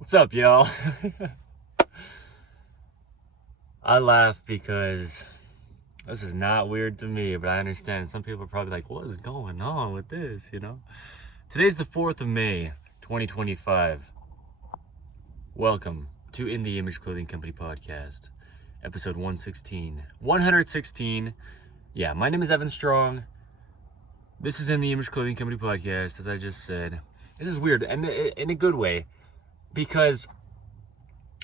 What's up, y'all? I laugh because this is not weird to me, but I understand some people are probably like, what is going on with this, Today's the 4th of May, 2025. Welcome to In the Image Clothing Company Podcast, episode 116. 116. Yeah, my name is Evan Strong. This is In the Image Clothing Company Podcast, as I just said. This is weird, and in a good way, because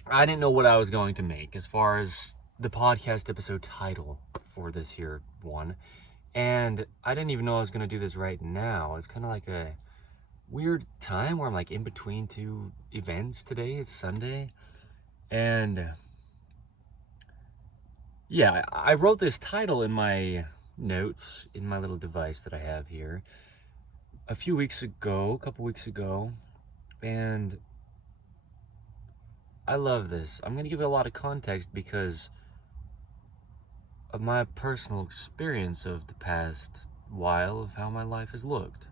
I didn't know what I was going to make as far as the podcast episode title for this here one. And I didn't even know I was going to do this right now. It's kind of like a weird time where I'm like in between two events today. It's Sunday. And yeah, I wrote this title in my notes, in my little device that I have here, a couple weeks ago. And I love this. I'm going to give it a lot of context because of my personal experience of the past while of how my life has looked.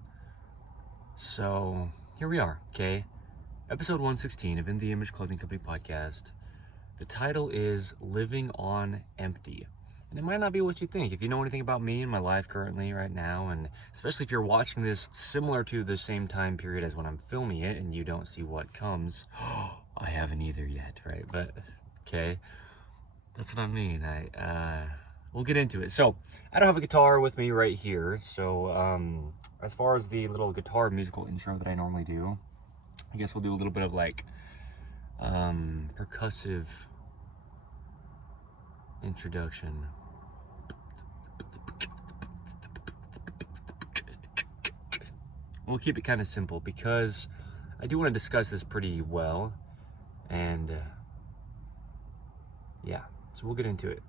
So here we are, okay? Episode 116 of In the Image Clothing Company Podcast. The title is Living on Empty. And it might not be what you think. If you know anything about me and my life currently right now, and especially if you're watching this similar to the same time period as when I'm filming it and you don't see what comes, I haven't either yet, right? But, okay, that's what I mean. We'll get into it. So, I don't have a guitar with me right here, so as far as the little guitar musical intro that I normally do, I guess we'll do a little bit of like percussive introduction. We'll keep it kind of simple because I do want to discuss this pretty well, and yeah, so we'll get into it.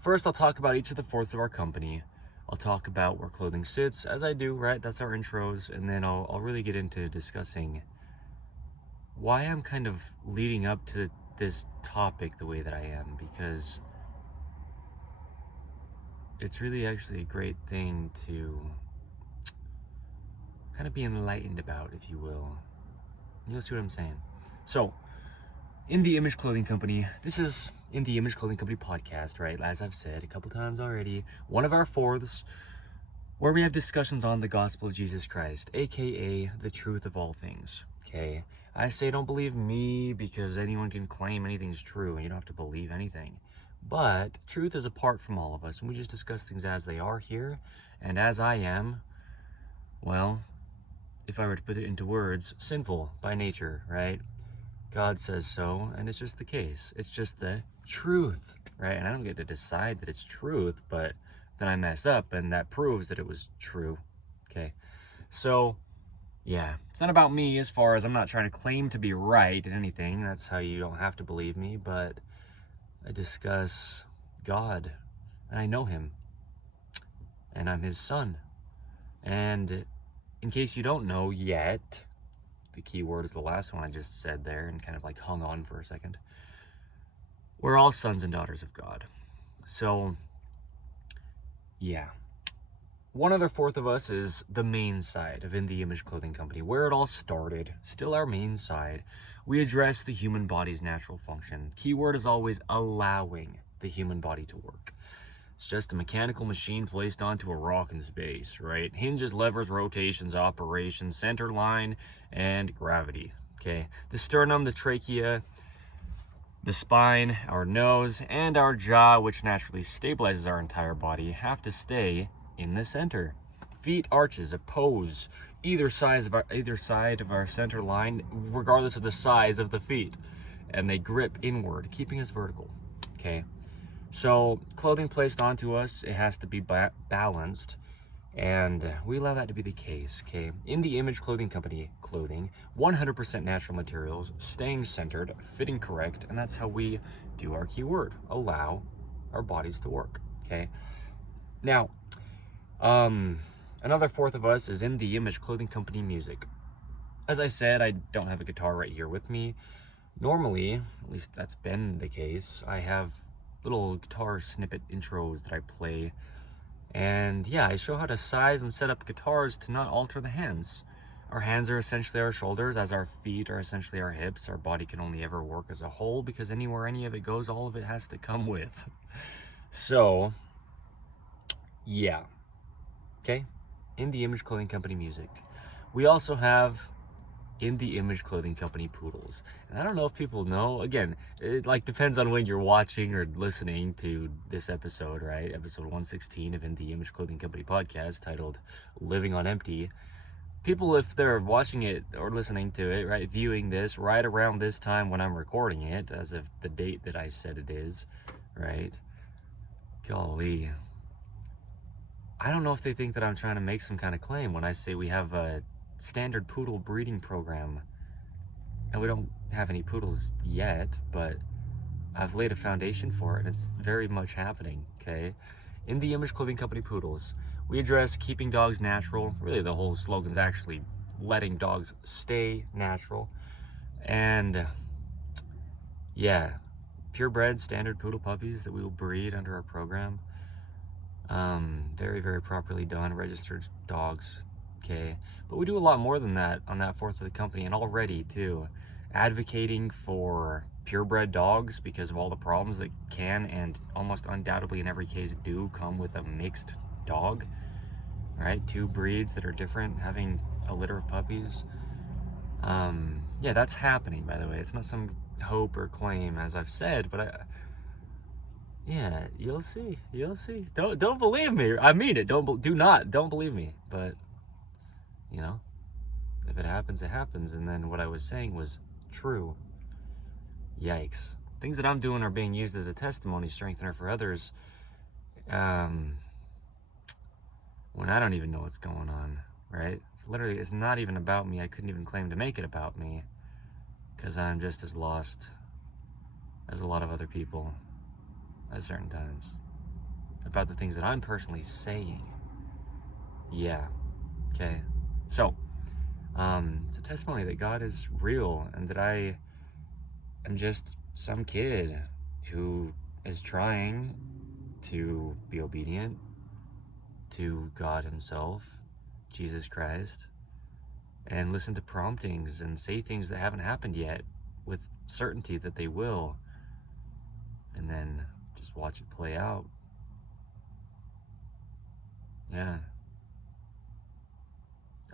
First, I'll talk about each of the fourths of our company. I'll talk about where clothing sits, as I do, right? That's our intros. And then I'll really get into discussing why I'm kind of leading up to this topic the way that I am, because it's really actually a great thing to kind of be enlightened about, if you will. You'll see what I'm saying. So, In the Image Clothing Company, this is In the Image Clothing Company Podcast, right? As I've said a couple times already, one of our fourths where we have discussions on the gospel of Jesus Christ, aka the truth of all things, okay? I say don't believe me because anyone can claim anything's true and you don't have to believe anything. But truth is apart from all of us, and we just discuss things as they are here. And as I am, well, if I were to put it into words, sinful by nature, right? God says so, and it's just the case. It's just the truth, right? And I don't get to decide that it's truth, but then I mess up, and that proves that it was true, okay? So, yeah, it's not about me as far as I'm not trying to claim to be right at anything. That's how you don't have to believe me, but I discuss God, and I know him, and I'm his son. And in case you don't know yet, the key word is the last one I just said there and kind of like hung on for a second. We're all sons and daughters of God. So, yeah. One other fourth of us is the main side of In the Image Clothing Company, where it all started, still our main side. We address the human body's natural function. Keyword is always allowing the human body to work. It's just a mechanical machine placed onto a rock in space, right? Hinges, levers, rotations, operations, center line, and gravity, okay? The sternum, the trachea, the spine, our nose, and our jaw, which naturally stabilizes our entire body, have to stay in the center. Feet arches oppose either side of our center line, regardless of the size of the feet, and they grip inward, keeping us vertical, okay? So, clothing placed onto us, it has to be balanced, and we allow that to be the case, okay? In the Image Clothing Company clothing, 100% natural materials, staying centered, fitting correct, and that's how we do our keyword, allow our bodies to work, okay? Now, another fourth of us is In the Image Clothing Company music. As I said, I don't have a guitar right here with me. Normally, at least that's been the case, I have little guitar snippet intros that I play, and yeah, I show how to size and set up guitars to not alter the hands. Our hands are essentially our shoulders, as our feet are essentially our hips. Our body can only ever work as a whole, because anywhere any of it goes, all of it has to come with. So, yeah. Okay? In the Image Clothing Company music. We also have In the Image Clothing Company poodles. And I don't know if people know, again, it like depends on when you're watching or listening to this episode, right? Episode 116 of In the Image Clothing Company podcast, titled Living on Empty. People, if they're watching it or listening to it, right, viewing this right around this time when I'm recording it, as of the date that I said it is, right? Golly. I don't know if they think that I'm trying to make some kind of claim when I say we have a standard poodle breeding program. And we don't have any poodles yet, but I've laid a foundation for it, and it's very much happening, okay? In the Image Clothing Company poodles, we address keeping dogs natural. Really, the whole slogan's actually letting dogs stay natural. And yeah, purebred standard poodle puppies that we will breed under our program. Very, very properly done, registered dogs, okay? But we do a lot more than that on that fourth of the company, and already too, advocating for purebred dogs because of all the problems that can and almost undoubtedly in every case do come with a mixed dog, right? Two breeds that are different, having a litter of puppies. Yeah, that's happening, by the way. It's not some hope or claim, as I've said, but yeah, you'll see. Don't believe me. I mean it. Don't believe me. But you know, if it happens, it happens. And then what I was saying was true. Yikes. Things that I'm doing are being used as a testimony strengthener for others. When I don't even know what's going on, right? It's not even about me. I couldn't even claim to make it about me, because I'm just as lost as a lot of other people at certain times about the things that I'm personally saying. Yeah. Okay. So, it's a testimony that God is real, and that I am just some kid who is trying to be obedient to God Himself, Jesus Christ, and listen to promptings and say things that haven't happened yet with certainty that they will, and then just watch it play out. Yeah.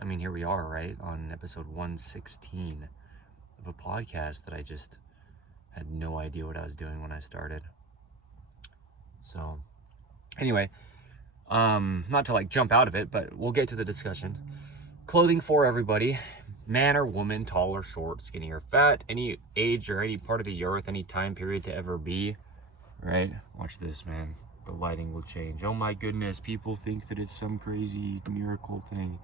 I mean, here we are, right, on episode 116 of a podcast that I just had no idea what I was doing when I started. So, anyway, not to like jump out of it, but we'll get to the discussion. Clothing for everybody, man or woman, tall or short, skinny or fat, any age or any part of the earth, any time period to ever be, right? Watch this, man. The lighting will change. Oh my goodness, people think that it's some crazy miracle thing,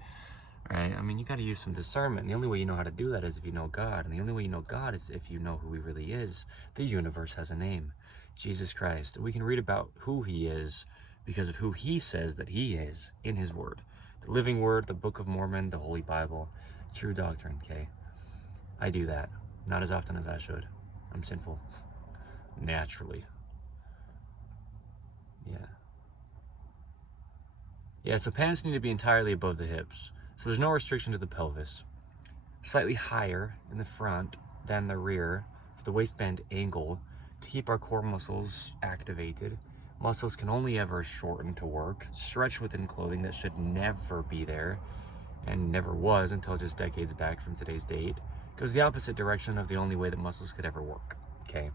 right? I mean, you got to use some discernment. And the only way you know how to do that is if you know God. And the only way you know God is if you know who He really is. The universe has a name, Jesus Christ. We can read about who He is because of who He says that He is in His Word. The living Word, the Book of Mormon, the Holy Bible, true doctrine, okay? I do that. Not as often as I should. I'm sinful. Naturally. Yeah, so pants need to be entirely above the hips. So there's no restriction to the pelvis. Slightly higher in the front than the rear for the waistband angle to keep our core muscles activated. Muscles can only ever shorten to work, stretch within clothing that should never be there, and never was until just decades back from today's date. Goes the opposite direction of the only way that muscles could ever work, okay?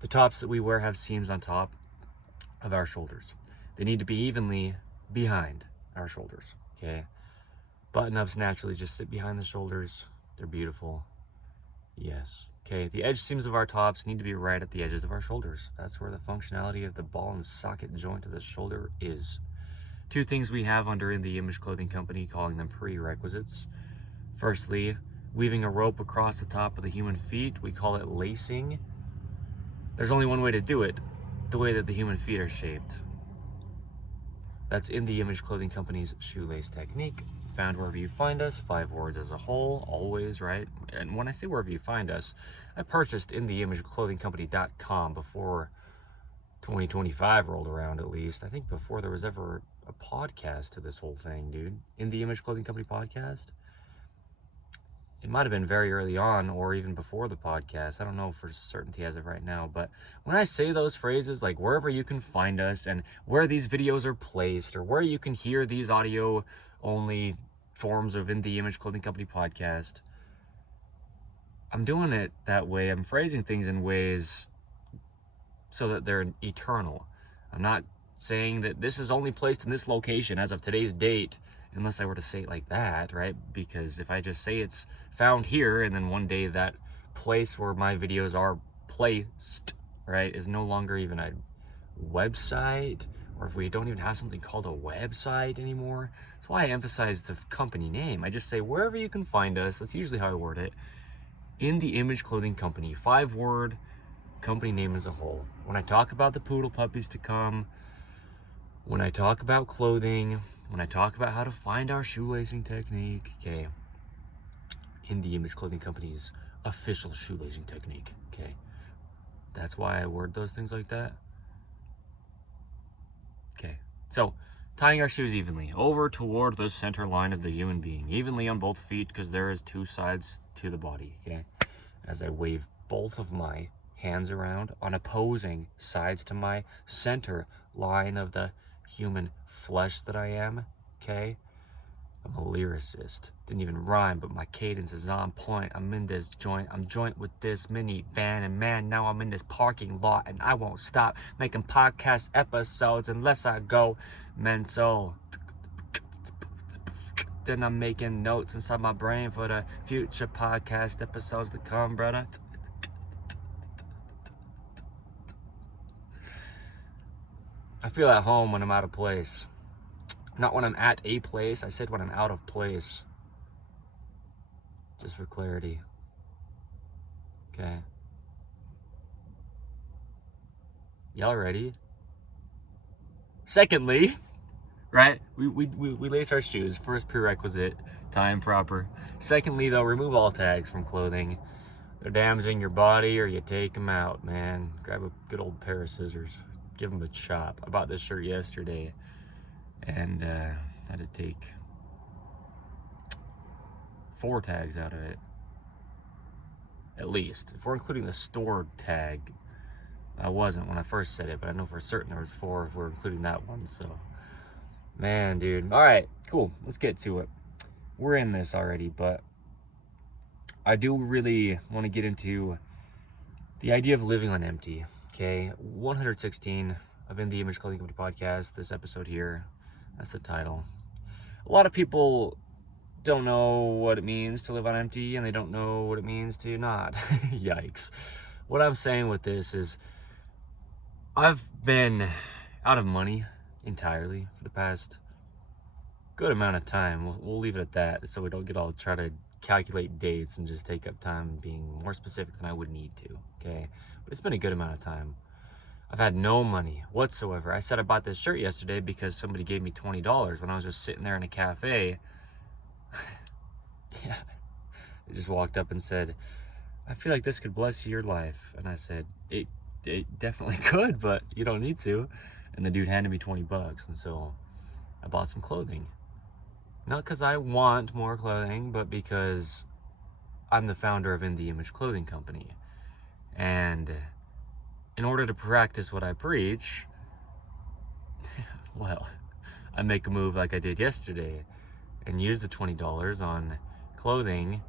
The tops that we wear have seams on top of our shoulders. They need to be evenly behind our shoulders, okay? Button-ups naturally just sit behind the shoulders. They're beautiful. Yes. Okay, the edge seams of our tops need to be right at the edges of our shoulders. That's where the functionality of the ball and socket joint of the shoulder is. Two things we have under In the Image Clothing Company, calling them prerequisites. Firstly, weaving a rope across the top of the human feet. We call it lacing. There's only one way to do it, the way that the human feet are shaped. That's In the Image Clothing Company's shoelace technique. Found wherever you find us, 5 words as a whole, always, right? And when I say wherever you find us, I purchased InTheImageClothingCompany.com before 2025 rolled around, at least. I think before there was ever a podcast to this whole thing, dude. In the Image Clothing Company podcast. it might have been very early on or even before the podcast. I don't know for certainty as of right now, but when I say those phrases, like wherever you can find us and where these videos are placed or where you can hear these audio only forms of In the Image Clothing Company podcast, I'm doing it that way. I'm phrasing things in ways so that they're eternal. I'm not saying that this is only placed in this location as of today's date, unless I were to say it like that, right? Because if I just say it's found here, and then one day that place where my videos are placed, right, is no longer even a website, or if we don't even have something called a website anymore. That's why I emphasize the company name. I just say wherever you can find us, that's usually how I word it, In the Image Clothing Company, 5-word company name as a whole. When I talk about the poodle puppies to come, when I talk about clothing, when I talk about how to find our shoelacing technique, okay, In the Image Clothing Company's official shoelacing technique, okay, that's why I word those things like that. Okay, so tying our shoes evenly over toward the center line of the human being, evenly on both feet, because there is 2 sides to the body, okay, as I wave both of my hands around on opposing sides to my center line of the human flesh that I am, okay? I'm a lyricist. Didn't even rhyme, but my cadence is on point. I'm in this joint. I'm joint with this minivan, and man, now I'm in this parking lot, and I won't stop making podcast episodes unless I go mental. Then I'm making notes inside my brain for the future podcast episodes to come, brother. I feel at home when I'm out of place. Not when I'm at a place. I said when I'm out of place. Just for clarity. Okay. Y'all ready? Secondly, right? We lace our shoes. First prerequisite, time proper. Secondly, though, remove all tags from clothing. They're damaging your body, or you take them out, man. Grab a good old pair of scissors. Give them a chop. I bought this shirt yesterday, and had to take 4 tags out of it, at least. If we're including the store tag, I wasn't when I first said it, but I know for certain there was 4 if we're including that one. So, man, dude. All right, cool. Let's get to it. We're in this already, but I do really want to get into the idea of living on empty. Okay, 116 of In the Image Clothing Company podcast. This episode here, that's the title. A lot of people don't know what it means to live on empty, and they don't know what it means to not. Yikes. What I'm saying with this is I've been out of money entirely for the past good amount of time. We'll leave it at that, so we don't get all try to calculate dates and just take up time being more specific than I would need to, okay? But it's been a good amount of time. I've had no money whatsoever. I said I bought this shirt yesterday because somebody gave me $20 when I was just sitting there in a cafe. Yeah, they just walked up and said, I feel like this could bless your life. And I said, it definitely could, but you don't need to. And the dude handed me $20, and so I bought some clothing. Not because I want more clothing, but because I'm the founder of In the Image Clothing Company. And in order to practice what I preach, well, I make a move like I did yesterday and use the $20 on clothing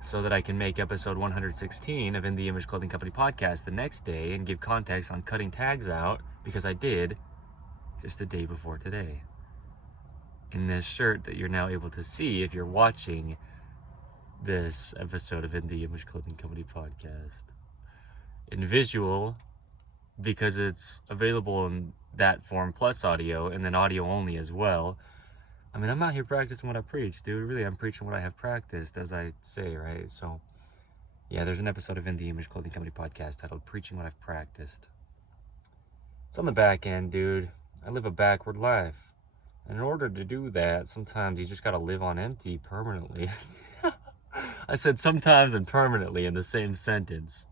so that I can make episode 116 of In the Image Clothing Company podcast the next day and give context on cutting tags out, because I did just the day before today. In this shirt that you're now able to see if you're watching this episode of In the Image Clothing Company podcast. In visual, because it's available in that form plus audio, and then audio only as well. I mean, I'm out here practicing what I preach, dude. Really, I'm preaching what I have practiced, as I say, right? So, yeah, there's an episode of In the Image Clothing Company podcast titled Preaching What I've Practiced. It's on the back end, dude. I live a backward life. And in order to do that, sometimes you just gotta live on empty permanently. I said sometimes and permanently in the same sentence.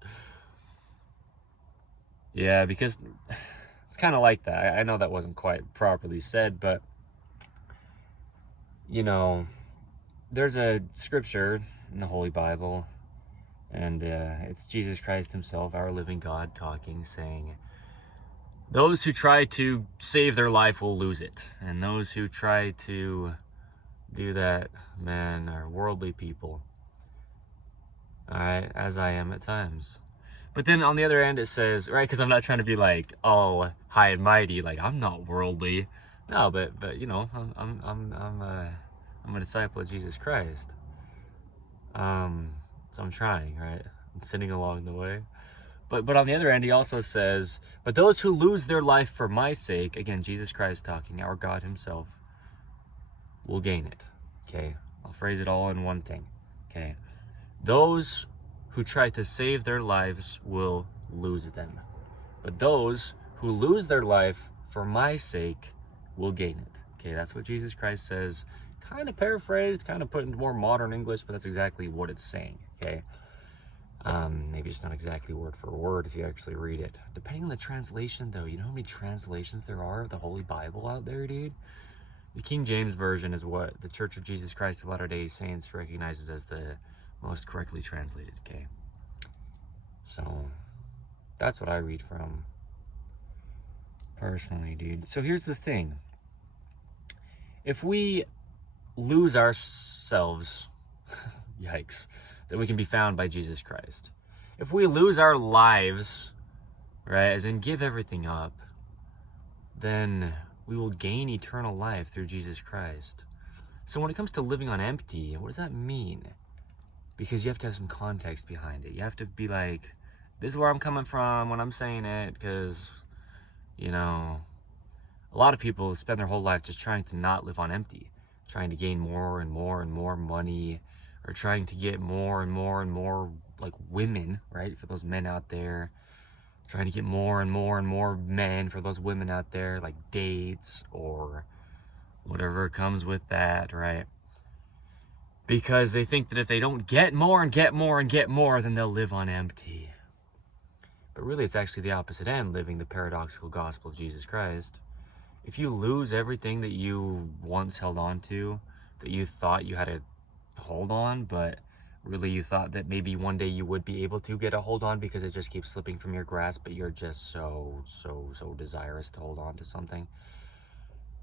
Yeah, because it's kind of like that. I know that wasn't quite properly said, but, you know, there's a scripture in the Holy Bible, and it's Jesus Christ himself, our living God, talking, saying, those who try to save their life will lose it, and those who try to do that, man, are worldly people. All right, as I am at times. But then on the other end, it says, right, because I'm not trying to be like, oh, high and mighty, like I'm not worldly. No, but you know, I'm a disciple of Jesus Christ. So I'm trying, right? I'm sinning along the way. But on the other end, he also says, but those who lose their life for my sake, again, Jesus Christ talking, our God himself, will gain it. Okay, I'll phrase it all in one thing. Okay, those who try to save their lives will lose them. But those who lose their life for my sake will gain it. Okay, that's what Jesus Christ says. Kind of paraphrased, kind of put into more modern English, but that's exactly what it's saying. Okay. Maybe it's not exactly word for word if you actually read it. Depending on the translation, though, you know how many translations there are of the Holy Bible out there, dude? The King James Version is what the Church of Jesus Christ of Latter-day Saints recognizes as the most correctly translated, okay? So, that's what I read from, personally, dude. So here's the thing. If we lose ourselves, yikes, then we can be found by Jesus Christ. If we lose our lives, right, as in give everything up, then we will gain eternal life through Jesus Christ. So when it comes to living on empty, what does that mean? Because you have to have some context behind it. You have to be like, this is where I'm coming from when I'm saying it, because, you know, a lot of people spend their whole life just trying to not live on empty, trying to gain more and more and more money, or trying to get more and more and more, like, women, right, for those men out there, trying to get more and more and more men for those women out there, like dates or whatever comes with that, right? Because they think that if they don't get more and get more and get more, then they'll live on empty. But really, it's actually the opposite end, living the paradoxical gospel of Jesus Christ. If you lose everything that you once held on to, that you thought you had a hold on, but really you thought that maybe one day you would be able to get a hold on because it just keeps slipping from your grasp, but you're just so desirous to hold on to something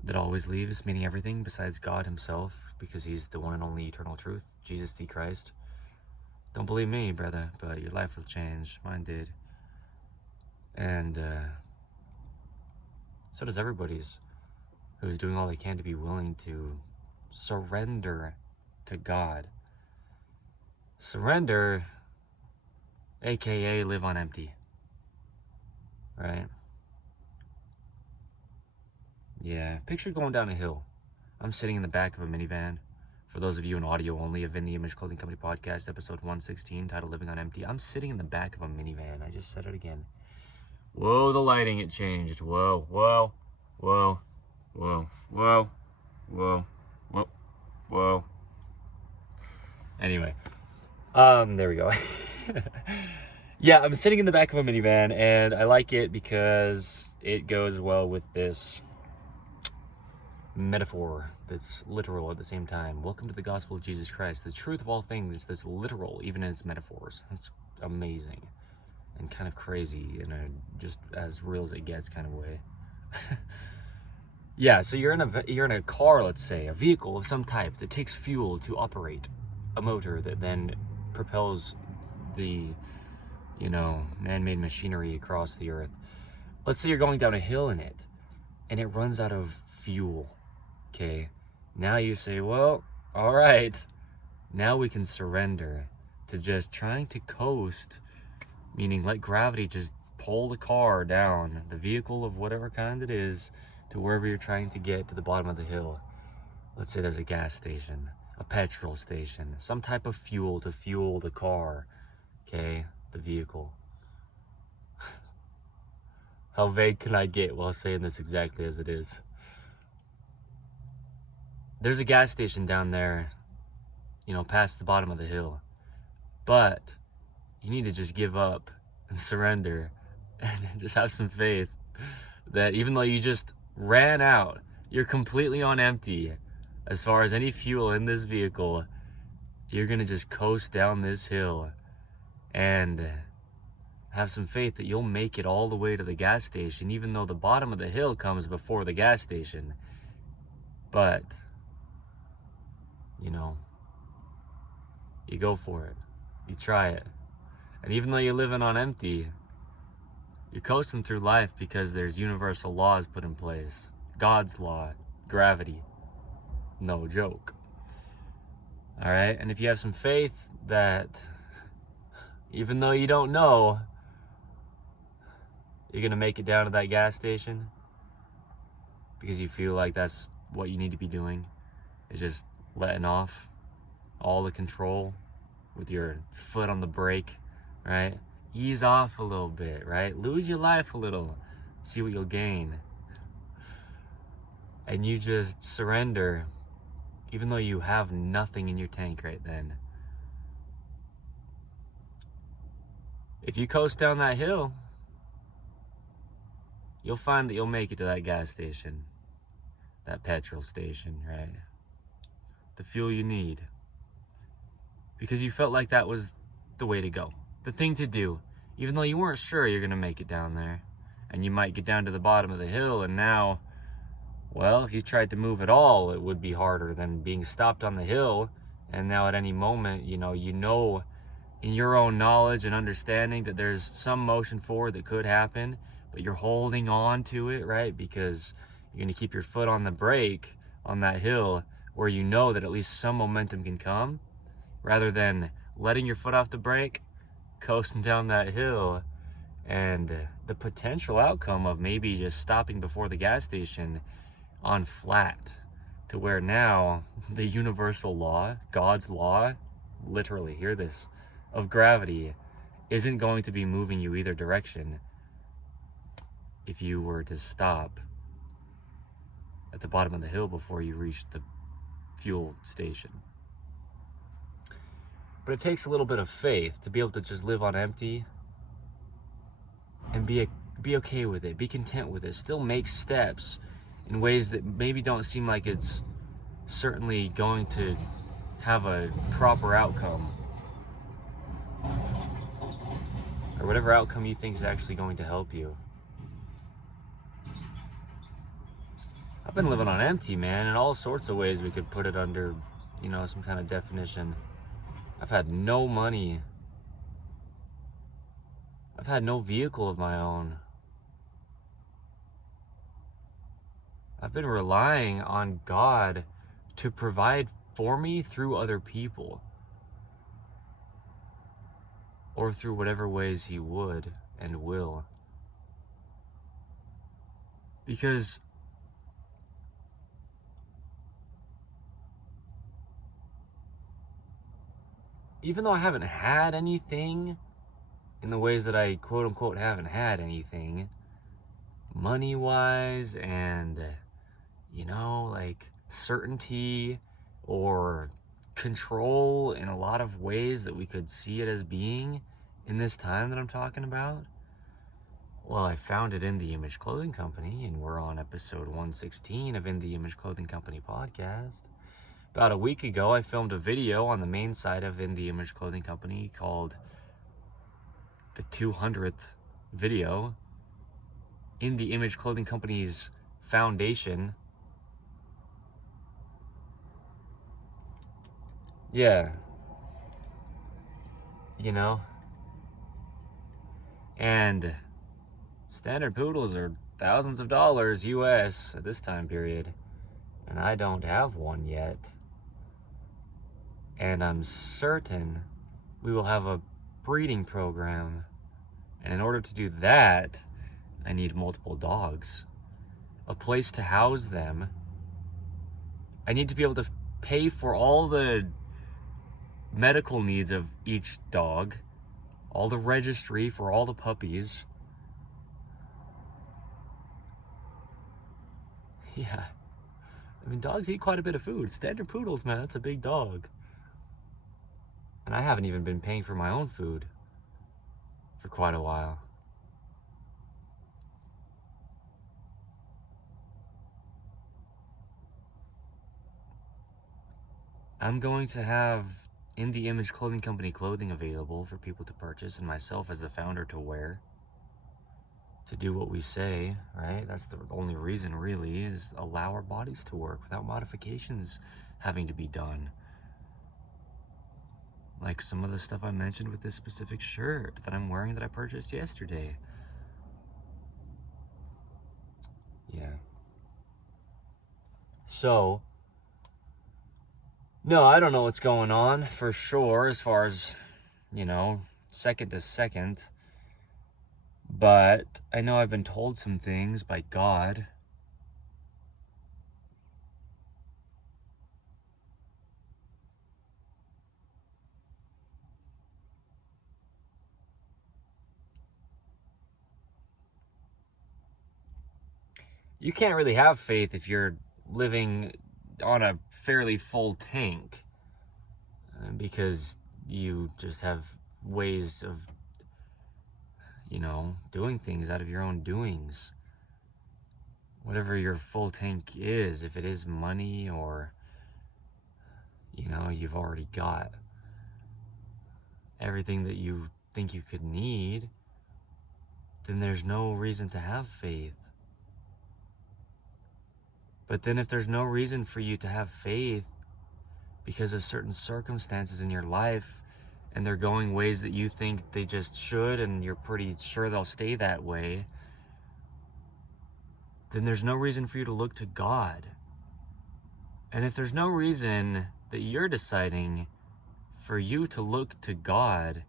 that always leaves, meaning everything besides God himself, because he's the one and only eternal truth, Jesus the Christ. Don't believe me, brother, but your life will change. Mine did. And so does everybody's who's doing all they can to be willing to surrender to God. Surrender, aka live on empty, right? Yeah, picture going down a hill. I'm sitting in the back of a minivan. For those of you in audio only of In the Image Clothing Company Podcast, episode 116, titled Living on Empty. I'm sitting in the back of a minivan. I just said it again. Whoa, the lighting, it changed. Whoa, whoa, whoa, whoa, whoa, whoa, whoa, whoa. Anyway, there we go. Yeah, I'm sitting in the back of a minivan, and I like it because it goes well with this metaphor that's literal at the same time. Welcome to the gospel of Jesus Christ. The truth of all things that's literal, even in its metaphors. That's amazing and kind of crazy in a just as real as it gets kind of way. Yeah, so you're in a car, let's say, a vehicle of some type that takes fuel to operate a motor that then propels the, you know, man-made machinery across the earth. Let's say you're going down a hill in it and it runs out of fuel. Okay, now you say, well, all right, now we can surrender to just trying to coast, meaning let gravity just pull the car down, the vehicle of whatever kind it is, to wherever you're trying to get to the bottom of the hill. Let's say there's a gas station, a petrol station, some type of fuel to fuel the car, okay, the vehicle. How vague can I get while saying this exactly as it is? There's a gas station down there, you know, past the bottom of the hill. But you need to just give up and surrender and just have some faith that even though you just ran out, you're completely on empty as far as any fuel in this vehicle, You're going to just coast down this hill and have some faith that you'll make it all the way to the gas station, even though the bottom of the hill comes before the gas station. But, you know, you go for it. You try it. And even though you're living on empty, you're coasting through life because there's universal laws put in place. God's law, gravity, no joke. All right? And if you have some faith that even though you don't know, you're going to make it down to that gas station because you feel like that's what you need to be doing, is just letting off all the control with your foot on the brake, right? Ease off a little bit, right? Lose your life a little, see what you'll gain. And you just surrender, even though you have nothing in your tank right then. If you coast down that hill, you'll find that you'll make it to that gas station, that petrol station, right? The fuel you need. Because you felt like that was the way to go, the thing to do, even though you weren't sure you're going to make it down there. And you might get down to the bottom of the hill, and now, well, if you tried to move at all, it would be harder than being stopped on the hill. And now at any moment, you know in your own knowledge and understanding that there's some motion forward that could happen, but you're holding on to it, right? Because you're going to keep your foot on the brake on that hill where you know that at least some momentum can come, rather than letting your foot off the brake, coasting down that hill, and the potential outcome of maybe just stopping before the gas station on flat, to where now the universal law, God's law, literally, hear this, of gravity isn't going to be moving you either direction if you were to stop at the bottom of the hill before you reach the fuel station. But it takes a little bit of faith to be able to just live on empty and be okay with it, be content with it, still make steps in ways that maybe don't seem like it's certainly going to have a proper outcome, or whatever outcome you think is actually going to help you. I've been living on empty, man, in all sorts of ways we could put it under, some kind of definition. I've had no money. I've had no vehicle of my own. I've been relying on God to provide for me through other people, or through whatever ways He would and will. Because even though I haven't had anything in the ways that I quote unquote haven't had anything, money-wise and, certainty or control in a lot of ways that we could see it as being in this time that I'm talking about, well, I founded In The Image Clothing Company, and we're on episode 116 of In The Image Clothing Company podcast. About a week ago, I filmed a video on the main site of In The Image Clothing Company called the 200th video, In The Image Clothing Company's foundation. Yeah. And standard poodles are thousands of dollars US at this time period, and I don't have one yet. And I'm certain we will have a breeding program, and in order to do that, I need multiple dogs, a place to house them. I need to be able to pay for all the medical needs of each dog, all the registry for all the puppies. Yeah, dogs eat quite a bit of food. Standard poodles, man, that's a big dog. And I haven't even been paying for my own food for quite a while. I'm going to have In the Image Clothing Company clothing available for people to purchase, and myself as the founder to wear, to do what we say, right? That's the only reason, really, is allow our bodies to work without modifications having to be done. Like some of the stuff I mentioned with this specific shirt that I'm wearing that I purchased yesterday. Yeah. So, no, I don't know what's going on for sure as far as, second to second. But I know I've been told some things by God. You can't really have faith if you're living on a fairly full tank, because you just have ways of, doing things out of your own doings. Whatever your full tank is, if it is money or, you've already got everything that you think you could need, then there's no reason to have faith. But then if there's no reason for you to have faith because of certain circumstances in your life, and they're going ways that you think they just should, and you're pretty sure they'll stay that way, then there's no reason for you to look to God. And if there's no reason that you're deciding for you to look to God,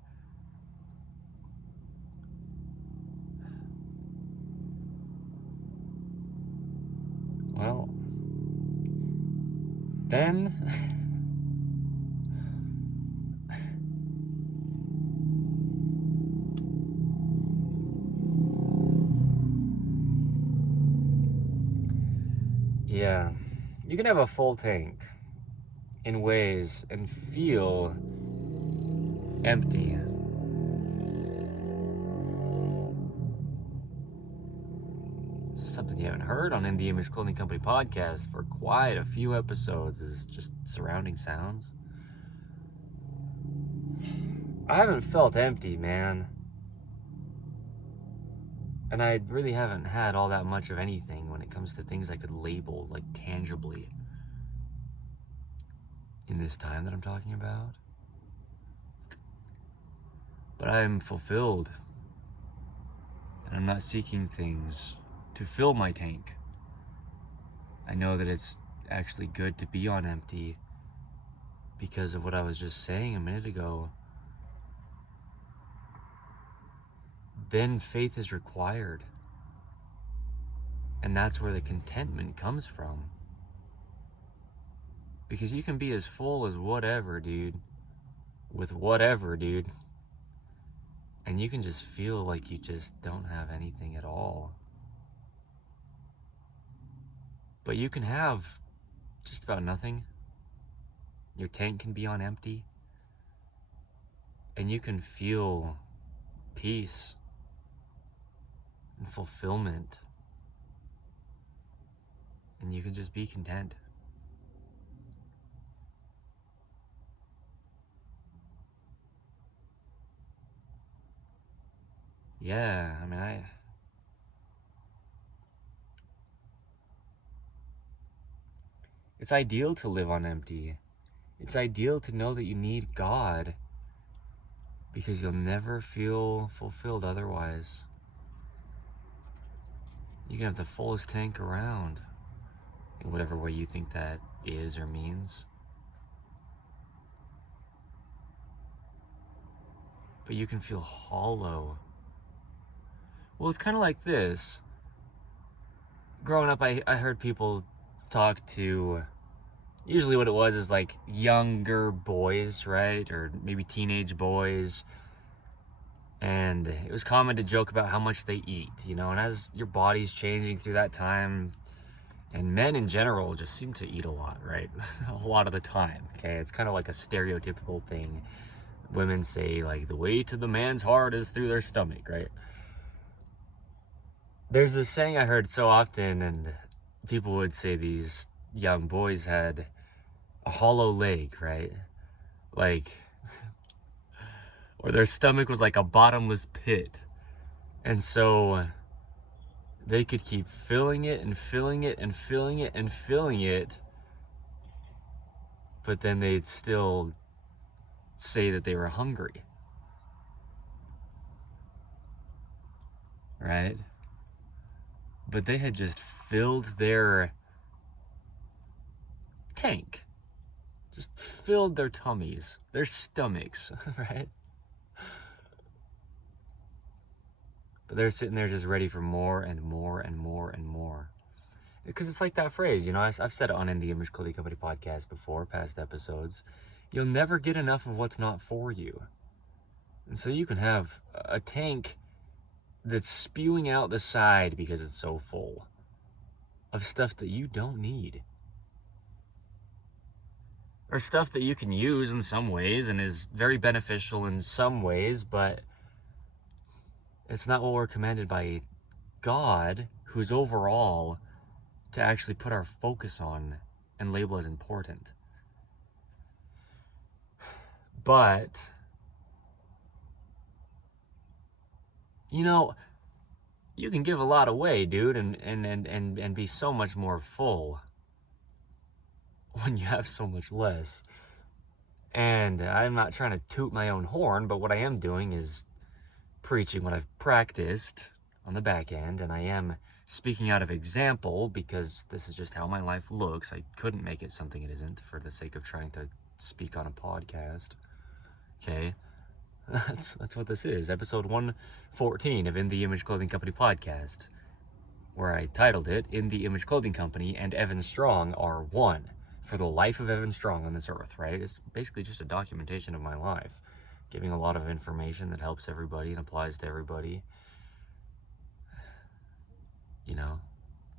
well, then yeah, you can have a full tank in ways and feel empty. This is something you haven't heard on the Image Clothing Company podcast for quite a few episodes, is just surrounding sounds. I haven't felt empty, man. And I really haven't had all that much of anything when it comes to things I could label, like, tangibly, in this time that I'm talking about. But I'm fulfilled. And I'm not seeking things to fill my tank. I know that it's actually good to be on empty because of what I was just saying a minute ago. Then faith is required. And that's where the contentment comes from. Because you can be as full as whatever, dude. With whatever, dude. And you can just feel like you just don't have anything at all. But you can have just about nothing. Your tank can be on empty. And you can feel peace and fulfillment. And you can just be content. Yeah, I mean, it's ideal to live on empty. It's ideal to know that you need God, because you'll never feel fulfilled otherwise. You can have the fullest tank around, in whatever way you think that is or means. But you can feel hollow. Well, it's kind of like this. Growing up, I heard people talk to, usually what it was is like younger boys, right? Or maybe teenage boys. And it was common to joke about how much they eat, and as your body's changing through that time, and men in general just seem to eat a lot, right? A lot of the time, okay? It's kind of like a stereotypical thing. Women say, like, the way to the man's heart is through their stomach, right? There's this saying I heard so often, and people would say these young boys had a hollow leg, right? like, or their stomach was like a bottomless pit. And so they could keep filling it and filling it and filling it and filling it, but then they'd still say that they were hungry. Right? But they had just filled their tank, just filled their tummies, their stomachs, right? But they're sitting there just ready for more and more and more and more. Because it's like that phrase, you know, I've said it on In the Image Clothing Company podcast before, past episodes. You'll never get enough of what's not for you. And so you can have a tank that's spewing out the side because it's so full of stuff that you don't need. Or stuff that you can use in some ways and is very beneficial in some ways, but it's not what we're commanded by God, who's overall, to actually put our focus on and label as important. But, you know, you can give a lot away, dude, and be so much more full when you have so much less. And I'm not trying to toot my own horn, but what I am doing is preaching what I've practiced on the back end, and I am speaking out of example because this is just how my life looks. I couldn't make it something it isn't for the sake of trying to speak on a podcast. Okay? That's what this is. Episode 114 of In the Image Clothing Company podcast, where I titled it, In the Image Clothing Company and Evan Strong are one, for the life of Evan Strong on this earth, right? It's basically just a documentation of my life, giving a lot of information that helps everybody and applies to everybody. You know,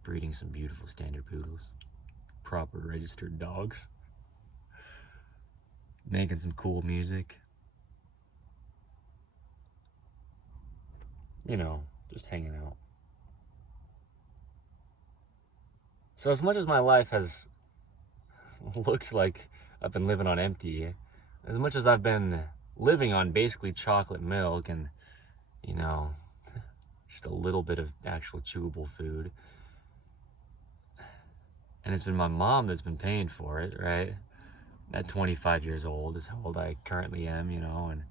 breeding some beautiful standard poodles, proper registered dogs, making some cool music. You know, just hanging out. So as much as my life has looked like I've been living on empty, as much as I've been living on basically chocolate milk and, you know, just a little bit of actual chewable food, and it's been my mom that's been paying for it, right? At 25 years old is how old I currently am, you know, and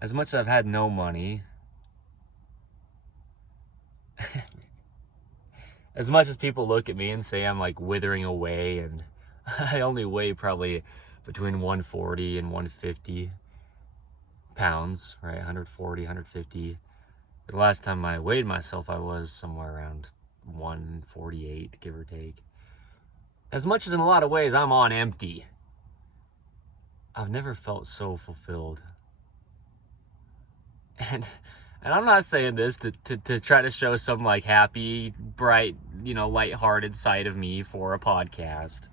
as much as I've had no money, as much as people look at me and say I'm like withering away and I only weigh probably between 140 and 150 pounds, right? 140, 150. The last time I weighed myself, I was somewhere around 148, give or take. As much as in a lot of ways I'm on empty, I've never felt so fulfilled. And I'm not saying this to try to show some like happy, bright, you know, lighthearted side of me for a podcast.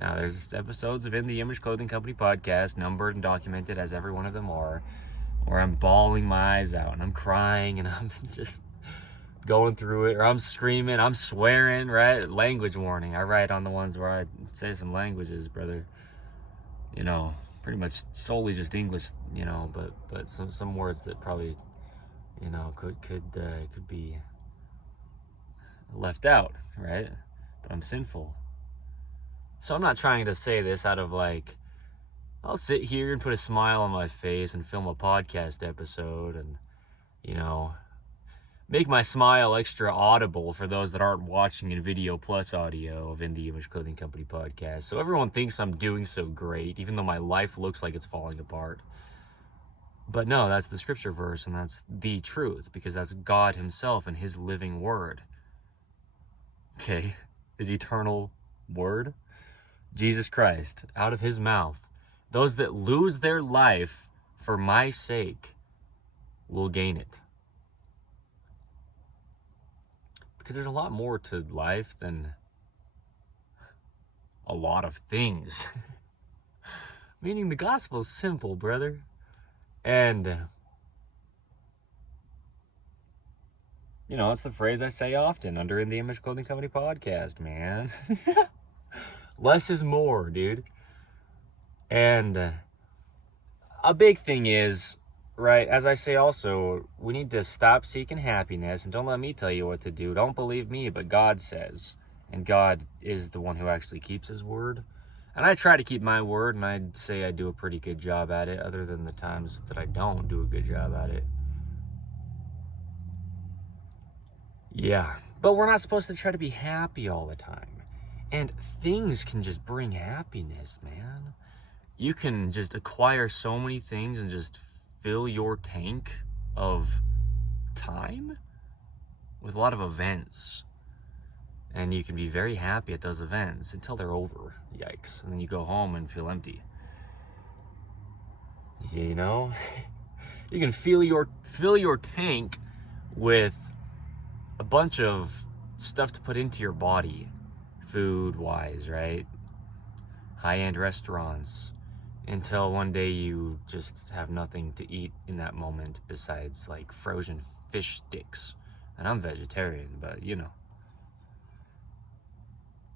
Now, there's episodes of In the Image Clothing Company podcast, numbered and documented as every one of them are, where I'm bawling my eyes out and I'm crying and I'm just going through it, or I'm screaming, I'm swearing, right? Language warning. I write on the ones where I say some languages, brother. You know, pretty much solely just English, you know, but some words that probably, you know, could be left out, right? But I'm sinful. So I'm not trying to say this out of like, I'll sit here and put a smile on my face and film a podcast episode and, you know, make my smile extra audible for those that aren't watching in video plus audio of In the Image Clothing Company podcast. So everyone thinks I'm doing so great, even though my life looks like it's falling apart. But no, that's the scripture verse, and that's the truth, because that's God himself and his living word. Okay? His eternal word. Jesus Christ, out of his mouth. Those that lose their life for my sake will gain it. Because there's a lot more to life than a lot of things. Meaning the gospel is simple, brother. And, you know, it's the phrase I say often under In the Image Clothing Company podcast, man. Less is more, dude. And a big thing is, right, as I say also, we need to stop seeking happiness, and don't let me tell you what to do. Don't believe me, but God says. And God is the one who actually keeps his word. And I try to keep my word, and I'd say I do a pretty good job at it, other than the times that I don't do a good job at it. Yeah, but we're not supposed to try to be happy all the time. And things can just bring happiness, man. You can just acquire so many things and just fill your tank of time with a lot of events. And you can be very happy at those events until they're over. Yikes. And then you go home and feel empty. You know? You can fill your tank with a bunch of stuff to put into your body, food-wise, right? High-end restaurants, until one day you just have nothing to eat in that moment besides like frozen fish sticks. And I'm vegetarian, but you know.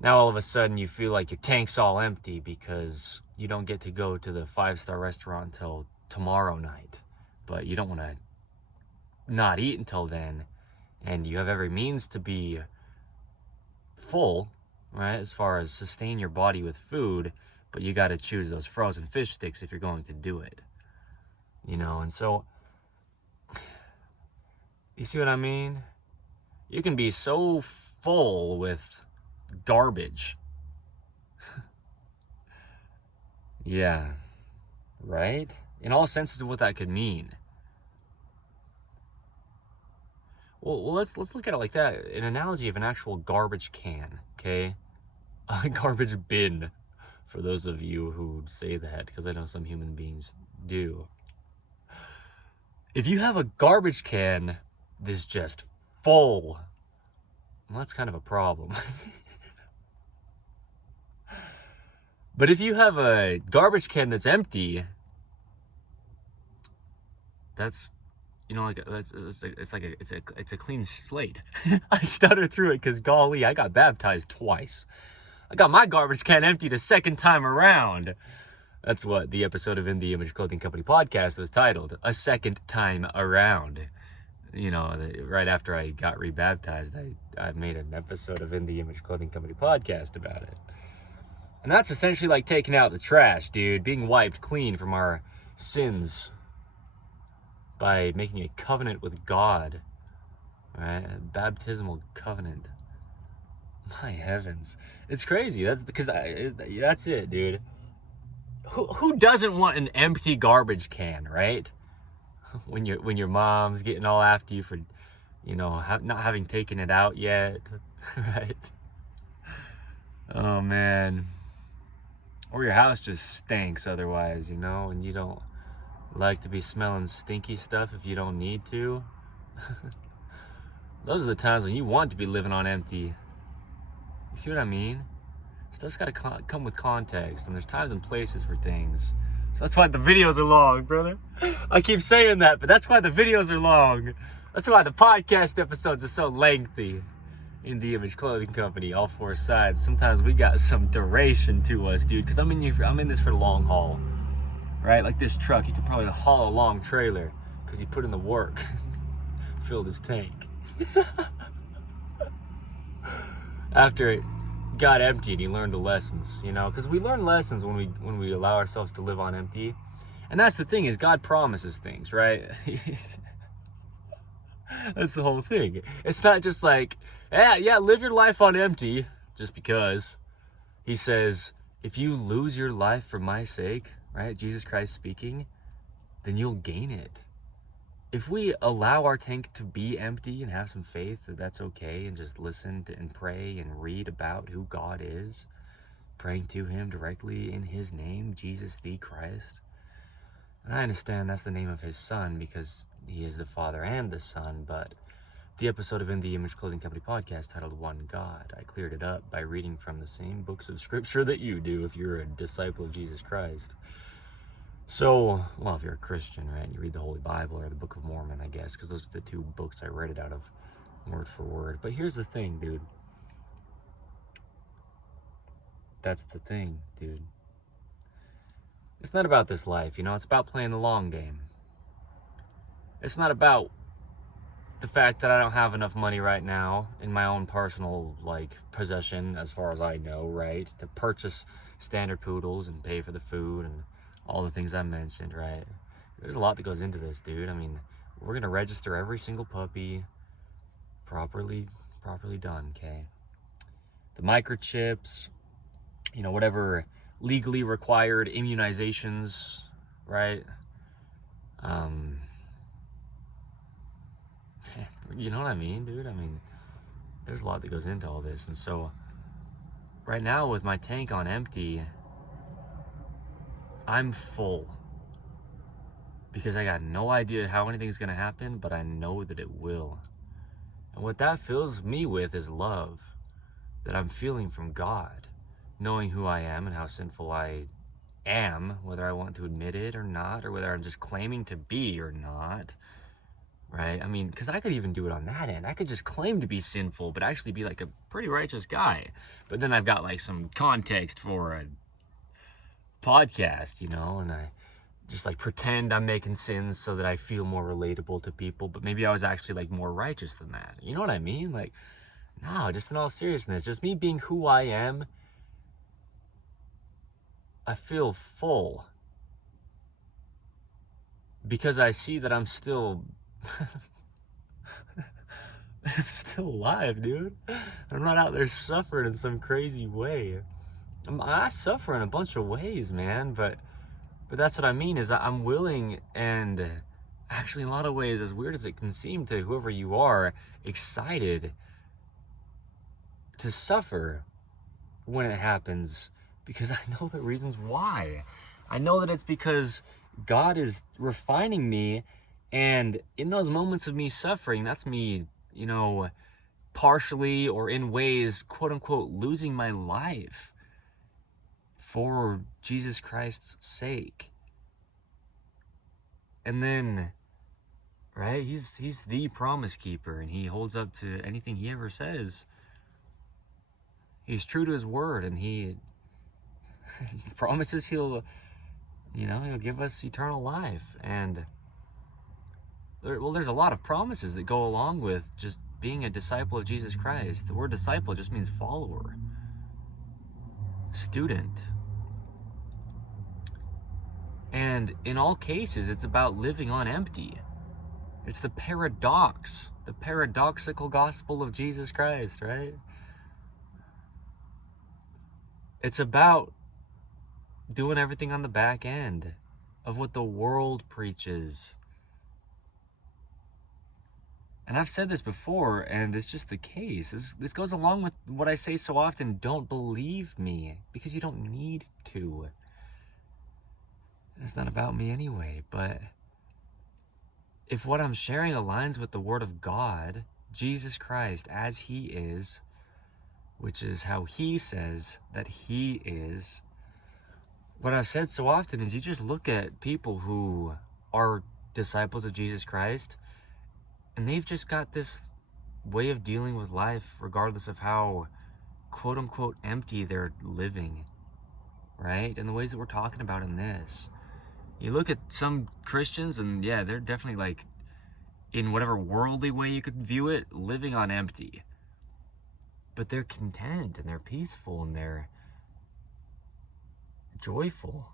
Now all of a sudden you feel like your tank's all empty because you don't get to go to the 5-star restaurant until tomorrow night. But you don't want to not eat until then, and you have every means to be full, right, as far as sustain your body with food, but you got to choose those frozen fish sticks if you're going to do it. You know, and so, you see what I mean? You can be so full with garbage. Yeah, right? In all senses of what that could mean. Well, let's look at it like that. An analogy of an actual garbage can, okay? A garbage bin, for those of you who say that, because I know some human beings do. If you have a garbage can that's just full, well, that's kind of a problem. But if you have a garbage can that's empty, that's, you know, like it's a clean slate. I stuttered through it because golly, I got baptized twice. I got my garbage can emptied a second time around. That's what the episode of In the Image Clothing Company podcast was titled, A Second Time Around. You know, right after I got rebaptized, I made an episode of In the Image Clothing Company podcast about it. And that's essentially like taking out the trash, dude. Being wiped clean from our sins by making a covenant with God. Right? A baptismal covenant. My heavens. It's crazy. That's because that's it, dude. Who doesn't want an empty garbage can, right? When your mom's getting all after you for, you know, not having taken it out yet, right? Oh man. Or your house just stinks otherwise, you know, and you don't like to be smelling stinky stuff if you don't need to. Those are the times when you want to be living on empty. You see what I mean? Stuff's got to come with context, and there's times and places for things. So that's why the videos are long, brother. I keep saying that, but that's why the videos are long. That's why the podcast episodes are so lengthy. In the Image Clothing Company, all 4 sides. Sometimes we got some duration to us, dude, because I'm in this for the long haul, right? Like this truck, he could probably haul a long trailer because he put in the work, filled his tank. After it got emptied, he learned the lessons, you know, because we learn lessons when we allow ourselves to live on empty. And that's the thing, is God promises things, right? That's the whole thing. It's not just like, yeah, live your life on empty just because. He says, if you lose your life for my sake, right, Jesus Christ speaking, then you'll gain it. If we allow our tank to be empty and have some faith that that's okay, and just listen to and pray and read about who God is, praying to him directly in his name, Jesus the Christ. And I understand that's the name of his son because he is the Father and the Son, but the episode of In the Image Clothing Company podcast titled One God, I cleared it up by reading from the same books of scripture that you do if you're a disciple of Jesus Christ. So, well, if you're a Christian, right, you read the Holy Bible or the Book of Mormon, I guess, because those are the 2 books I read it out of word for word. But here's the thing, dude. That's the thing, dude. It's not about this life, it's about playing the long game. It's not about the fact that I don't have enough money right now in my own personal, possession, as far as I know, right? To purchase standard poodles and pay for the food and all the things I mentioned, right? There's a lot that goes into this, dude. I mean, we're going to register every single puppy properly done, okay? The microchips, whatever legally required immunizations, right? You know what I mean, dude? I mean, there's a lot that goes into all this. And so right now with my tank on empty, I'm full because I got no idea how anything's going to happen, but I know that it will. And what that fills me with is love that I'm feeling from God, knowing who I am and how sinful I am, whether I want to admit it or not, or whether I'm just claiming to be or not, right? I mean, because I could even do it on that end. I could just claim to be sinful, but actually be like a pretty righteous guy. But then I've got like some context for a podcast, and I just like pretend I'm making sins so that I feel more relatable to people, but maybe I was actually like more righteous than that. You know what I mean? Like, no, just in all seriousness, just me being who I am, I feel full because I see that I'm still I'm still alive, dude. I'm not out there suffering in some crazy way. I suffer in a bunch of ways, man, but that's what I mean is I'm willing, and actually in a lot of ways, as weird as it can seem to whoever you are, excited to suffer when it happens, because I know the reasons why. I know that it's because God is refining me, and in those moments of me suffering, that's me, partially or in ways, quote unquote, losing my life for Jesus Christ's sake. And then, right, he's the promise keeper, and he holds up to anything he ever says. He's true to his word, and he promises he'll give us eternal life. And there's a lot of promises that go along with just being a disciple of Jesus Christ. The word disciple just means follower, student. And in all cases, it's about living on empty. It's the paradoxical gospel of Jesus Christ, right? It's about doing everything on the back end of what the world preaches. And I've said this before, and it's just the case. This goes along with what I say so often: don't believe me, because you don't need to. It's not about me anyway, but if what I'm sharing aligns with the Word of God, Jesus Christ as He is, which is how He says that He is, what I've said so often is you just look at people who are disciples of Jesus Christ, and they've just got this way of dealing with life regardless of how, quote unquote, empty they're living, right? And the ways that we're talking about in this. You look at some Christians, and yeah, they're definitely like, in whatever worldly way you could view it, living on empty. But they're content, and they're peaceful, and they're joyful.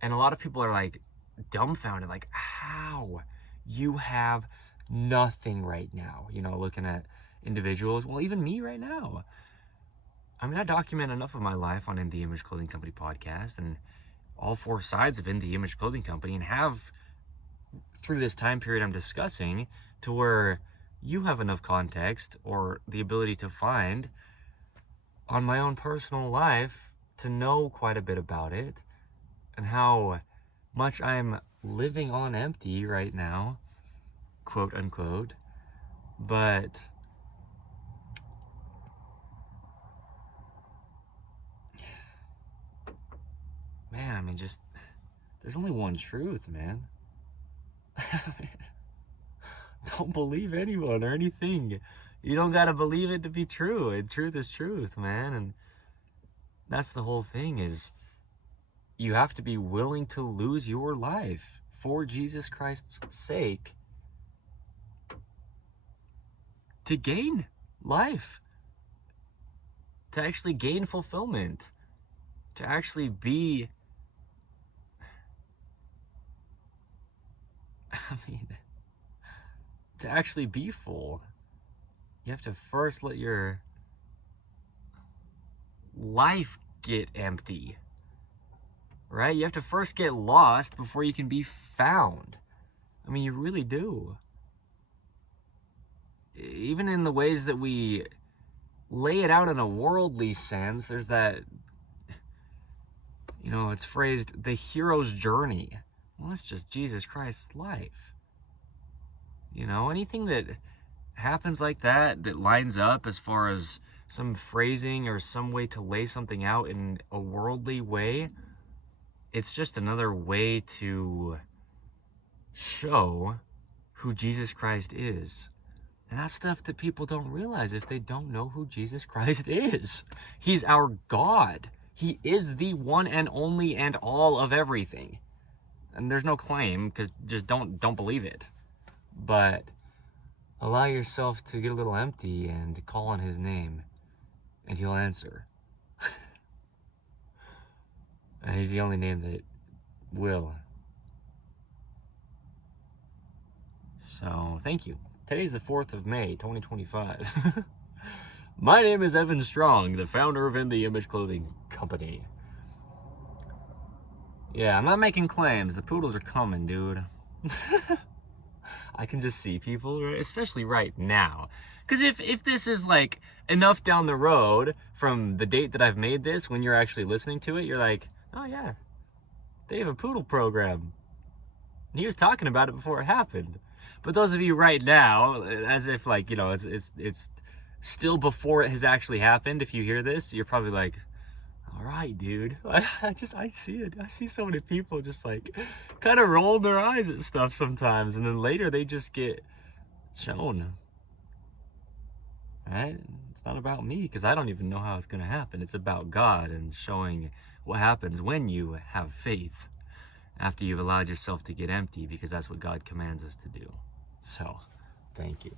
And a lot of people are like dumbfounded, like, how? You have nothing right now, looking at individuals. Well, even me right now. I mean, I document enough of my life on In the Image Clothing Company podcast, and all four sides of In the Image Clothing Company, and have through this time period I'm discussing, to where you have enough context or the ability to find on my own personal life to know quite a bit about it, and how much I'm living on empty right now, quote unquote. But man, I mean, just, there's only one truth, man. Don't believe anyone or anything. You don't gotta believe it to be true. Truth is truth, man. And that's the whole thing, is you have to be willing to lose your life for Jesus Christ's sake to gain life, to actually gain fulfillment, to actually be, to actually be full. You have to first let your life get empty, right? You have to first get lost before you can be found. I mean, you really do. Even in the ways that we lay it out in a worldly sense, there's that, it's phrased the hero's journey. Well, that's just Jesus Christ's life. Anything that happens like that lines up as far as some phrasing or some way to lay something out in a worldly way, it's just another way to show who Jesus Christ is. And that's stuff that people don't realize if they don't know who Jesus Christ is. He's our God. He is the one and only and all of everything. And there's no claim, because just don't believe it. But allow yourself to get a little empty and call on his name, and he'll answer. And he's the only name that will. So, thank you. Today's the 4th of May, 2025. My name is Evan Strong, the founder of In The Image Clothing Company. Yeah, I'm not making claims. The poodles are coming, dude. I can just see people, especially right now. Because if this is like enough down the road from the date that I've made this, when you're actually listening to it, you're like, oh yeah, they have a poodle program. He was talking about it before it happened. But those of you right now, as if like, it's still before it has actually happened, if you hear this, you're probably like, all right, dude. I see it. I see so many people just like kind of roll their eyes at stuff sometimes, and then later they just get shown. Right? It's not about me, because I don't even know how it's going to happen. It's about God and showing what happens when you have faith after you've allowed yourself to get empty, because that's what God commands us to do. So, thank you.